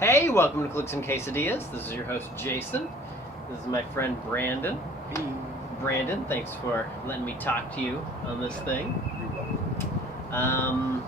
Hey, welcome to Clicks and Quesadillas. This is your host, Jason. This is my friend, Brandon. Hey. Brandon, thanks for letting me talk to you on this thing. You're welcome.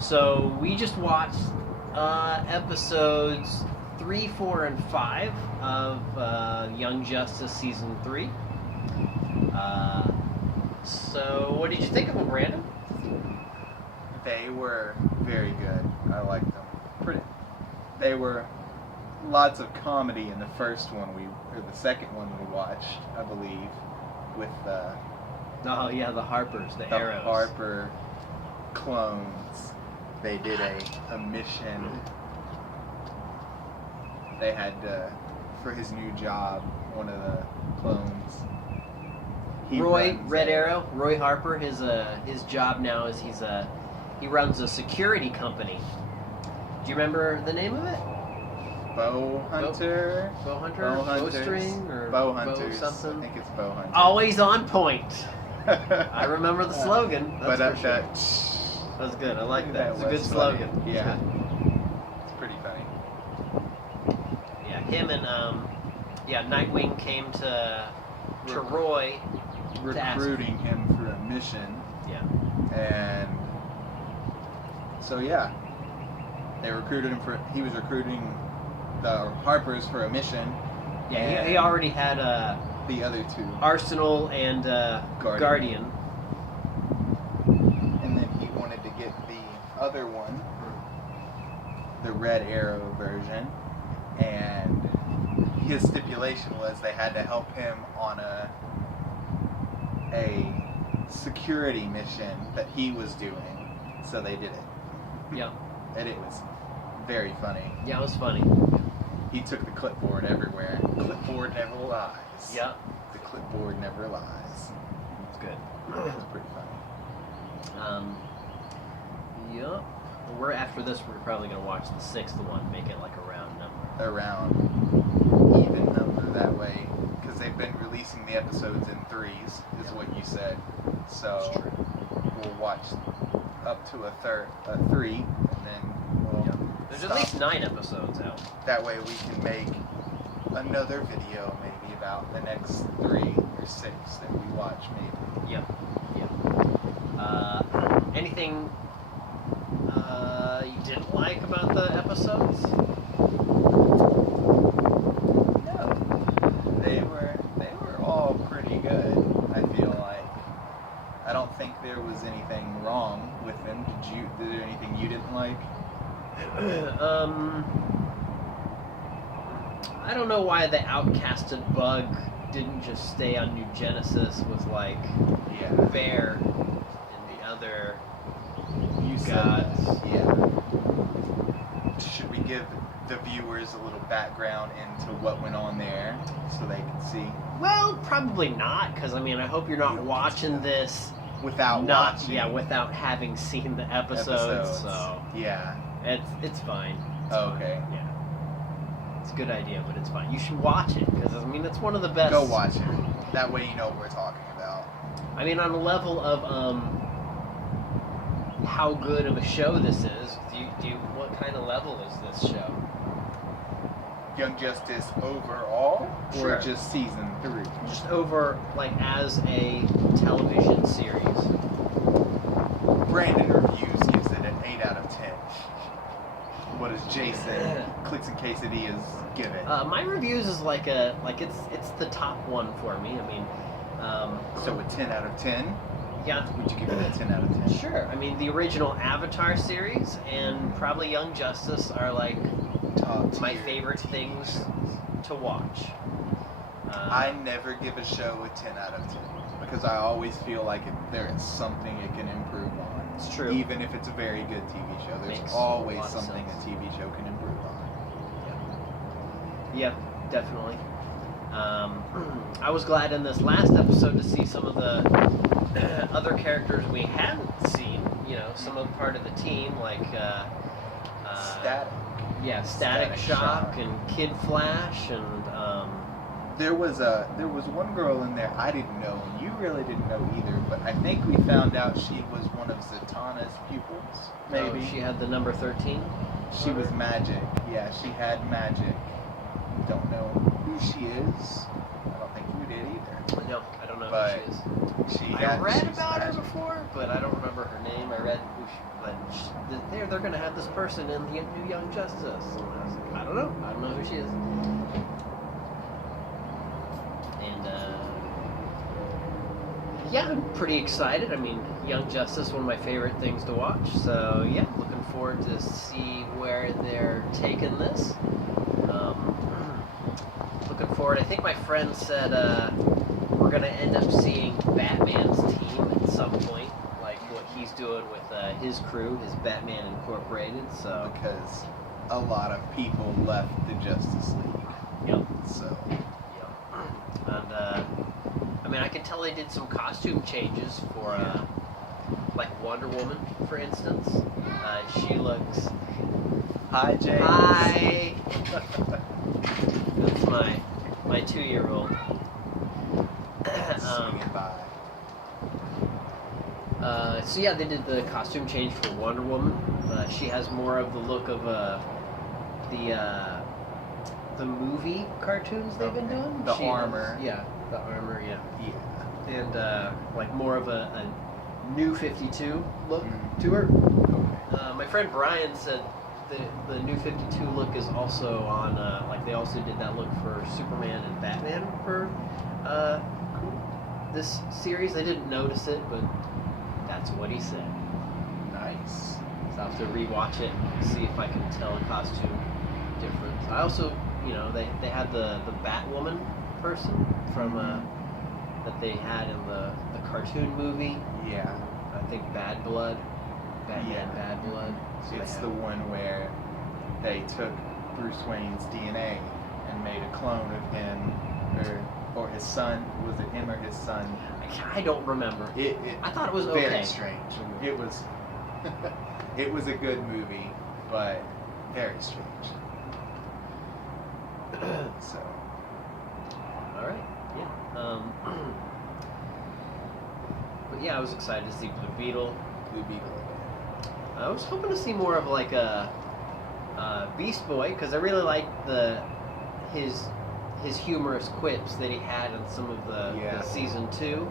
So we just watched episodes 3, 4, and 5 of Young Justice Season 3. So what did you think of them, Brandon? They were very good. I liked them. They were lots of comedy in the first one or the second one we watched, I believe, with Oh yeah, the Harpers, the Arrows. Harper clones. They did a mission. They had for his new job, one of the clones. Roy Red Arrow, Roy Harper. His job now is he runs a security company. Do you remember the name of it? Bow Hunter. Bow Hunter? Bow Hunters. Bowstring? Or Bow Hunters. Bow something? I think it's Bow Hunter. Always on point. I remember the slogan. That's But for sure. that was good. I like that. It's a was good funny. slogan. Yeah. It's pretty funny. Yeah, him and Nightwing came to Roy to ask. Recruiting him for a mission. Yeah. And so they recruited him he was recruiting the Harpers for a mission. Yeah, he already had The other two. Arsenal and Guardian. And then he wanted to get the other one, the Red Arrow version, and his stipulation was they had to help him on a security mission that he was doing, so they did it. Yeah. And it was very funny. Yeah, it was funny. He took the clipboard everywhere. Clipboard never lies. Yeah. The clipboard never lies. It's good. It was pretty funny. Yep. After this, we're probably gonna watch the 6th one, make it like a round number. Around even number that way, because they've been releasing the episodes in threes, is what you said. So That's true. we'll watch up to a 3, and then we'll There's stop. at least 9 episodes out. That way we can make another video maybe about the next 3 or 6 that we watch maybe. Yep. Yep. Anything you didn't like about the episodes? No. They were all pretty good, I feel like. I don't think there was anything wrong with them. Did there anything you didn't like? I don't know why the outcasted bug didn't just stay on New Genesis with like Bear and the other gods. Yeah. Should we give the viewers a little background into what went on there so they can see? Well, probably not, because I mean, I hope you're not watching this Without watching. Yeah, without having seen the episodes. So yeah. it's fine. It's Oh, fine. okay. Yeah. It's a good idea, but it's fine. You should watch it, because I mean, it's one of the best. Go watch it. That way you know what we're talking about. I mean, on a level of how good of a show this is, what kind of level is this show? Young Justice overall, Sure. or just season 3? Just over, like, as a television series. Brandon Reviews gives it an 8 out of 10. What does Jason Clicks and Quesadillas give it? My reviews is it's the top one for me. I mean, So a 10 out of 10? yeah. Would you give it a 10 out of 10? Sure. I mean, the original Avatar series and probably Young Justice are like Top my tier favorite TV things shows. to watch. I never give a show a 10 out of 10 because I always feel like there is something it can improve on. It's true. Even if it's a very good TV show, there's Makes always a lot of something sense. a TV show can improve on. Yeah, definitely. I was glad in this last episode to see some of the other characters we hadn't seen. You know, some of part of the team, like Static. Yeah, Static Shock Shock. and Kid Flash and There was one girl in there I didn't know, and you really didn't know either, but I think we found out she was one of Zatanna's pupils, maybe. Oh, she had the number 13? She was magic. Yeah, she had magic. Don't know who she is. I don't think you did either. No, I don't know But who she is. I read about her before, but I don't remember her name. I read who she, but they're going to have this person in the new Young Justice. And I was like, I don't know who she is. And yeah, I'm pretty excited. I mean, Young Justice, one of my favorite things to watch. So yeah, looking forward to see where they're taking this. Looking forward. I think my friend said we're gonna end up seeing Batman's team at some point, like what he's doing with his crew, his Batman Incorporated. So Because a lot of people left the Justice League. yep. So And I mean, I can tell they did some costume changes for like Wonder Woman, for instance. She looks. hi, James. Hi. That's my 2-year-old. Swinging by. So yeah, they did the costume change for Wonder Woman. She has more of the look of the movie cartoons they've been doing. The She armor. has- yeah, the armor. Yeah, Yeah. and like more of a new 52 look Mm. to her. Okay. My friend Brian said the new 52 look is also on. Like they also did that look for Superman and Batman for this series. I didn't notice it, but that's what he said. Nice. So I'll have to rewatch it and see if I can tell a costume difference. I also, they had the Batwoman person from that they had in the cartoon movie. Yeah. I think Bad Blood. Batman Yeah. Bad Blood. So It's they the had- one where they took Bruce Wayne's DNA and made a clone of him, or his son. Was it him or his son? I don't remember. I thought it was very okay. strange. It was. It was a good movie, but very strange. So. All right. Yeah. But yeah, I was excited to see Blue Beetle. Blue Beetle. I was hoping to see more of like a Beast Boy because I really liked his humorous quips that he had in some of the season 2,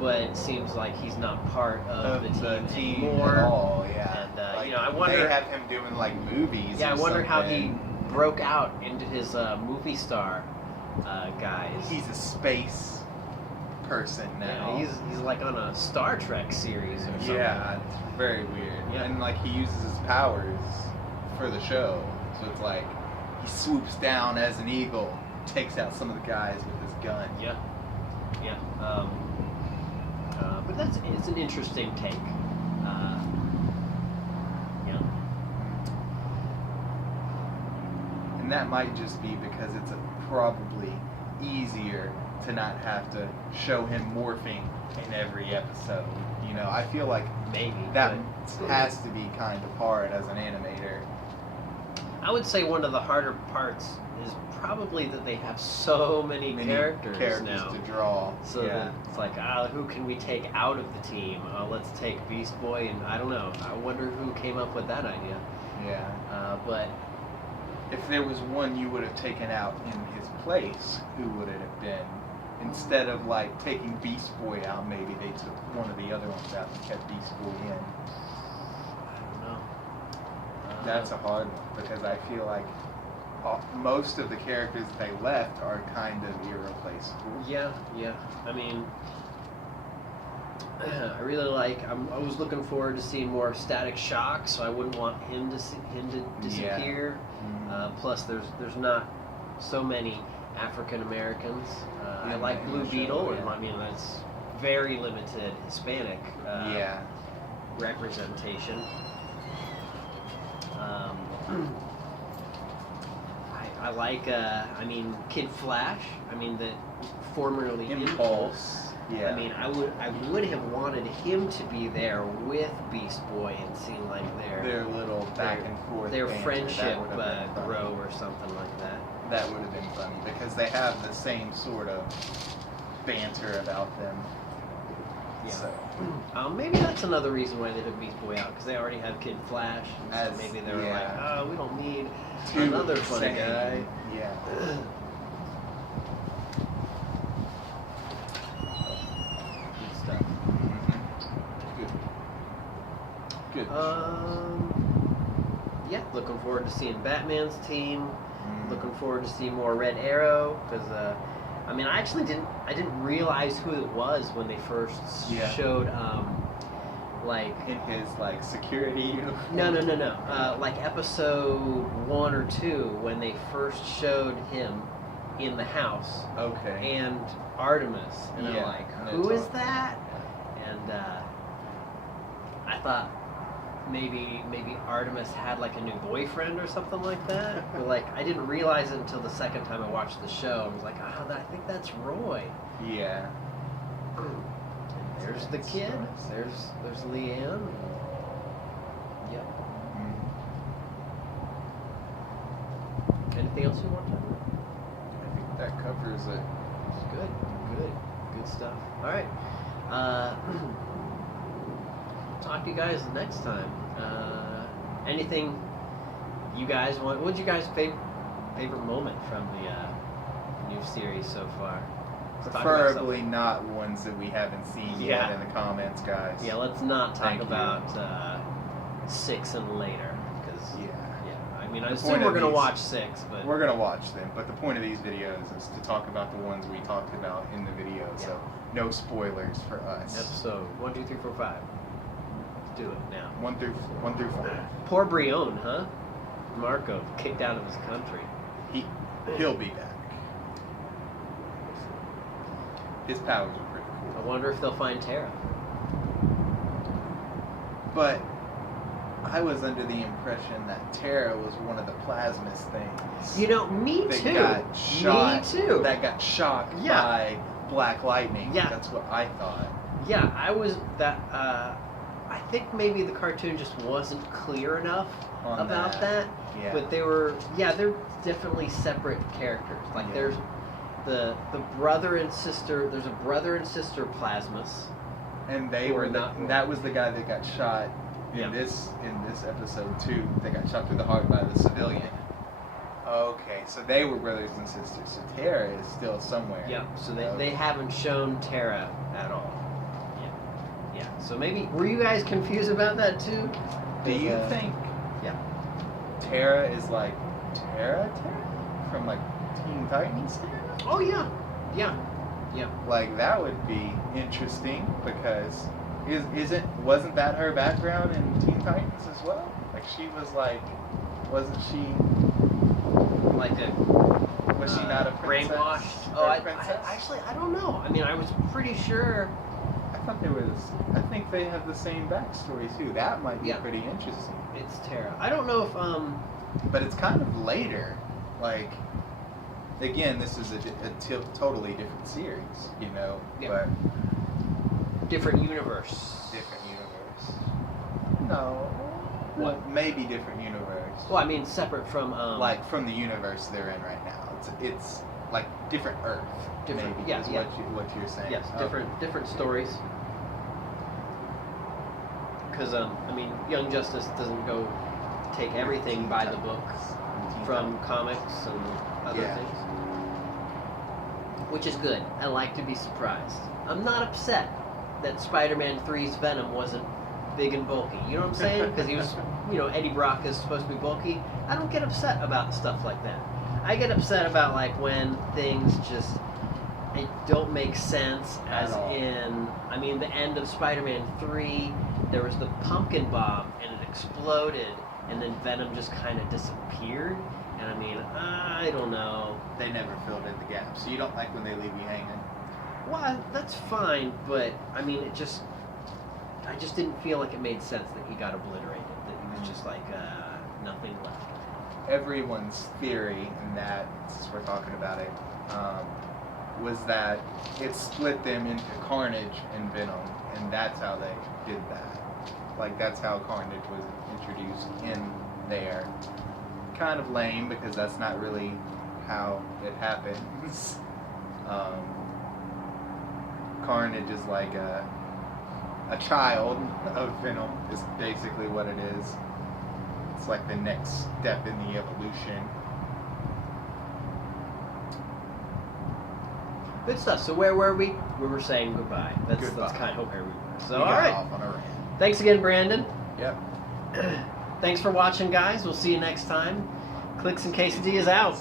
but it seems like he's not part of the team anymore. At all, yeah. And Like, I wonder. they have him doing like movies. Yeah, I or wonder how he something. broke out into his movie star guys. He's a space person now. Yeah, he's like on a Star Trek series or something. Yeah, it's very weird. Yeah. And like he uses his powers for the show. So it's like he swoops down as an eagle, takes out some of the guys with his gun. Yeah. Yeah. But it's an interesting take. Yeah. And that might just be because it's probably easier to not have to show him morphing in every episode. I feel like Maybe. that but has to be kind of hard as an animator. I would say one of the harder parts is probably that they have so many characters now. to draw. So that it's like, who can we take out of the team? Let's take Beast Boy, and I don't know. I wonder who came up with that idea. Yeah. But If there was one you would have taken out in his place, who would it have been? Instead of like taking Beast Boy out, maybe they took one of the other ones out and kept Beast Boy in. I don't know. That's a hard one because I feel like most of the characters they left are kind of irreplaceable. Yeah. I mean, I really I was looking forward to seeing more Static Shock, so I wouldn't want him to disappear. Mhm. Plus, there's not so many African Americans. I In like the Blue show, Beetle, yeah. and I mean that's very limited Hispanic Yeah. representation. I like, Kid Flash. I mean, the formerly Impulse. Yeah. I mean, I would have wanted him to be there with Beast Boy and see like their little back and forth. their banter, friendship that would have been funny. grow or something like that. That would have been funny because they have the same sort of banter about them. Yeah. So Maybe that's another reason why they took Beast Boy out because they already have Kid Flash. And so maybe they were like, too Another funny insane. guy. Yeah. Good stuff. Good. Good. Yeah, looking forward to seeing Batman's team. Mm. Looking forward to seeing more Red Arrow because I mean I didn't realize who it was when they first Yeah. showed like In his like security uniform. no like episode 1 or 2 when they first showed him in the house Okay. and Artemis and I'm Yeah, like and who it's is that and I thought maybe Artemis had like a new boyfriend or something like that. But like I didn't realize it until the second time I watched the show. I was like, I think that's Roy. Yeah. And there's the kid. There's Leanne. Yep. Mm. Anything else you want to talk about? I think that covers it. Good stuff. All right. Talk to you guys next time. Anything you guys want? What's your guys' favorite moment from the new series so far? Let's talk about Preferably not ones that we haven't seen Yeah. yet in the comments, guys. yeah, let's not talk Thank you. about 6 and later because Yeah. I mean I The assume point we're of gonna these- watch 6, but We're gonna watch them, but the point of these videos is to talk about the ones we talked about in the video, so no spoilers for us. episode 1, 2, 3, 4, 5. Let's do it now. 1 through 5. Poor Brion, huh? Marco kicked out of his country. He'll be back. His powers are pretty I cool. wonder if they'll find Tara. But I was under the impression that Tara was one of the Plasmus things. You know, me that too. got shot. Me too. That got shocked Yeah. by Black Lightning. Yeah. That's what I thought. Yeah, I was that. I think maybe the cartoon just wasn't clear enough On about that. Yeah. But they're definitely separate characters. Like Yeah. there's the brother and sister. There's a brother and sister Plasmus. And they Who were are not and that was the guy that got shot in Yeah. this episode too. They got shot through the heart by the civilian. Okay, so they were brothers and sisters. So Tara is still somewhere. Yeah. So Okay. they haven't shown Tara at all. Yeah. Yeah. So maybe were you guys confused about that too? Do you Uh, think Yeah. Tara is like Tara from like Teen Titans Tara? Oh yeah. Yeah. Yeah. Like that would be interesting because wasn't that her background in Teen Titans as well? Like she was like, wasn't she? Like a Was she not a princess? brainwashed? Or Oh, a I princess? actually I don't know. I mean, I was pretty sure. I thought they were. I think they have the same backstory too. That might be Yeah. pretty interesting. It's Tara. I don't know if But it's kind of later. Like, again, this is a totally different series, you know. Yeah. But different universe. different universe. No. What? Well, maybe different universe. Well, I mean, separate from Like from the universe they're in right now. It's like different Earth. Different- Maybe yeah, is yeah. what you're saying. yes, Okay. different stories. Because I mean, Young Justice doesn't go take everything by the book from comics and other Yeah. things, which is good. I like to be surprised. I'm not upset that Spider-Man 3's Venom wasn't big and bulky. You know what I'm saying? Because he was, Eddie Brock is supposed to be bulky. I don't get upset about stuff like that. I get upset about like when things just it don't make sense. At As all. in, I mean, the end of Spider-Man 3, there was the pumpkin bomb and it exploded, and then Venom just kind of disappeared. And I mean, I don't know. They never filled in the gaps. So you don't like when they leave you hanging. Well, that's fine, but I mean, I just didn't feel like it made sense that he got obliterated. That he was just like nothing left. Everyone's theory in that, since we're talking about it, was that it split them into Carnage and Venom, and that's how they did that. Like, that's how Carnage was introduced in there. Kind of lame, because that's not really how it happens. Carnage is like a child of Venom, is basically what it is. It's like the next step in the evolution. Good stuff. So where were we? We were saying goodbye. That's Goodbye. kind of where we were. So We all got right. off on a rant. Thanks again, Brandon. Yep. Thanks for watching, guys. We'll see you next time. Clicks and Quesadillas out.